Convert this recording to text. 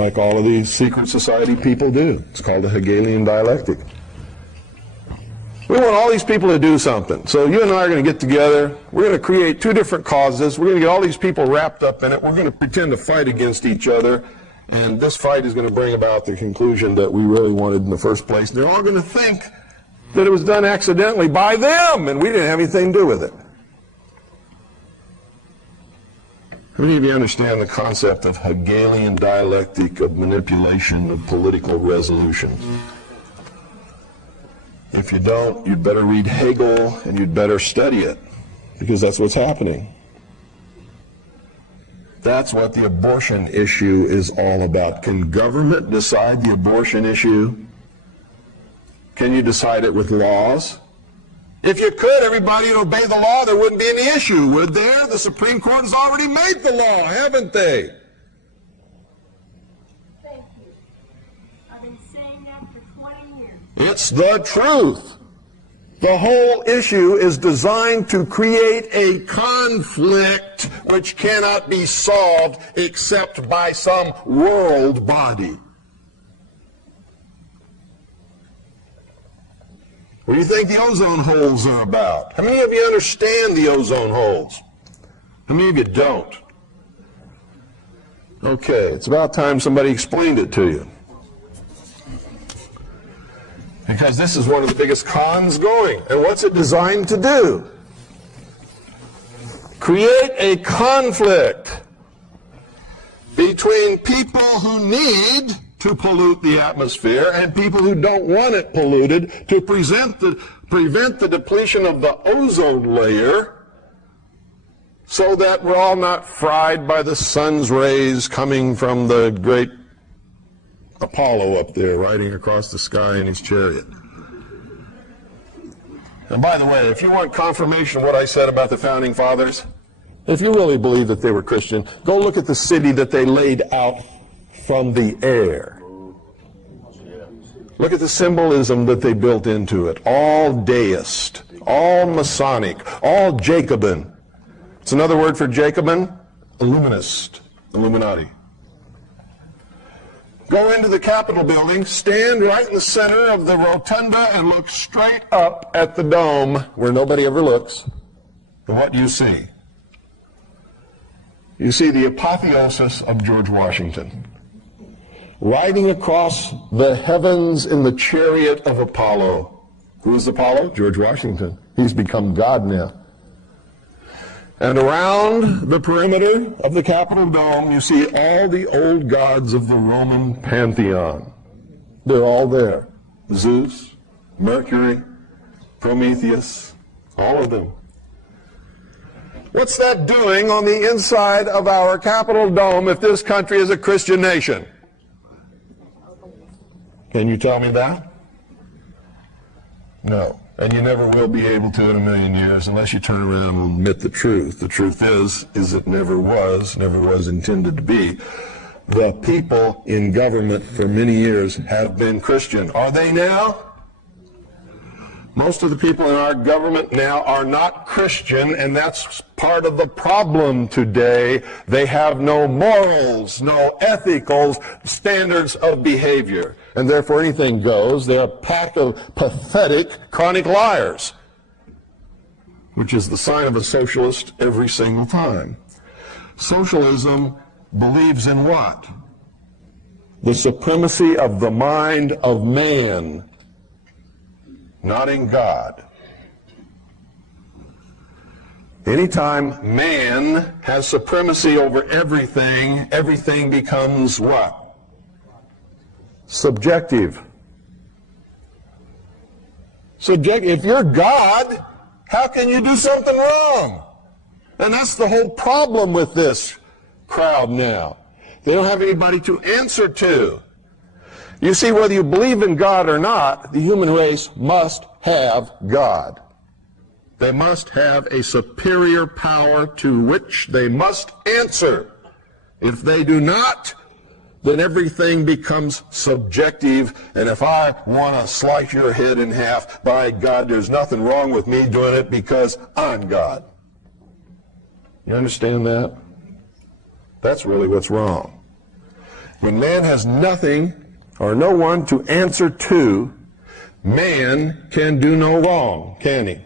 like all of these secret society people do. It's called the Hegelian dialectic. We want all these people to do something. So you and I are going to get together. We're going to create two different causes. We're going to get all these people wrapped up in it. We're going to pretend to fight against each other. And this fight is going to bring about the conclusion that we really wanted in the first place. They're all going to think that it was done accidentally by them, and we didn't have anything to do with it. How many of you understand the concept of Hegelian dialectic, of manipulation of political resolutions? If you don't, you'd better read Hegel and you'd better study it, because that's what's happening. That's what the abortion issue is all about. Can government decide the abortion issue? Can you decide it with laws? If you could, everybody would obey the law, there wouldn't be any issue, would there? The Supreme Court has already made the law, haven't they? Thank you. I've been saying that for 20 years. It's the truth. The whole issue is designed to create a conflict which cannot be solved except by some world body. What do you think the ozone holes are about? How many of you understand the ozone holes? How many of you don't? Okay, it's about time somebody explained it to you. Because this is one of the biggest cons going. And what's it designed to do? Create a conflict between people who need to pollute the atmosphere and people who don't want it polluted, to prevent the depletion of the ozone layer, so that we're all not fried by the sun's rays coming from the great Apollo up there riding across the sky in his chariot. And by the way, if you want confirmation of what I said about the Founding Fathers, if you really believe that they were Christian, go look at the city that they laid out from the air. Look at the symbolism that they built into it. All deist, all Masonic, all Jacobin. It's another word for Jacobin, Illuminist, Illuminati. Go into the Capitol building, stand right in the center of the rotunda and look straight up at the dome where nobody ever looks. And what do you see? You see the apotheosis of George Washington, riding across the heavens in the chariot of Apollo. Who is Apollo? George Washington. He's become God now. And around the perimeter of the Capitol dome, you see all the old gods of the Roman pantheon. They're all there. Zeus, Mercury, Prometheus, all of them. What's that doing on the inside of our Capitol dome if this country is a Christian nation? Can you tell me that? No. And you never will be able to in a million years unless you turn around and admit the truth. The truth is it never was intended to be. The people in government for many years have been Christian. Are they now? Most of the people in our government now are not Christian, and that's part of the problem today. They have no morals, no ethical standards of behavior, and therefore anything goes. They're a pack of pathetic, chronic liars, which is the sign of a socialist every single time. Socialism believes in what? The supremacy of the mind of man, not in God. Anytime man has supremacy over everything, everything becomes what? Subjective. If you're God, how can you do something wrong? And that's the whole problem with this crowd now. They don't have anybody to answer to. You see, whether you believe in God or not, the human race must have God. They must have a superior power to which they must answer. If they do not, then everything becomes subjective, and if I want to slice your head in half, by God, there's nothing wrong with me doing it because I'm God. You understand that? That's really what's wrong. When man has nothing or no one to answer to, man can do no wrong, can he?